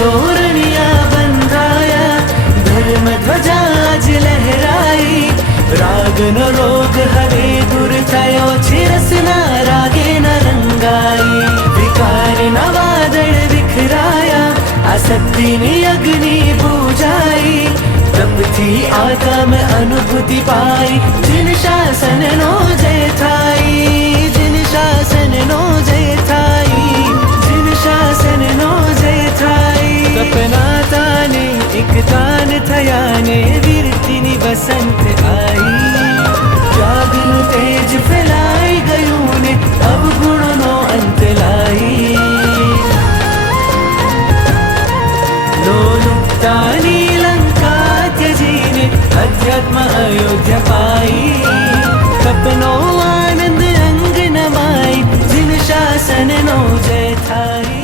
तोरणिया बंधाया धर्म ध्वजा आज लहराई रागनो रोग हवे दूर थयो छिरसना रागे न रंगाई विकार न वादळ विखराया आसक्तिनी अग्नि बुझाई तपथी आत्म अनुभूति पाई जिन शासन नो जय थाई जिन शासन नो जय थाई जिन शासन नो जय थाई सपना ताने एक तान थया ने वीरतिनी बसंत आई जागनु तेज फैलाई गયું ने अवगुणनो अंत लाई लोलुप्तानी लंका त्यजीने अध्यात्म अयोध्या पाई सपनो आनंद अंग नमाई जिन शासन नो जय थाई।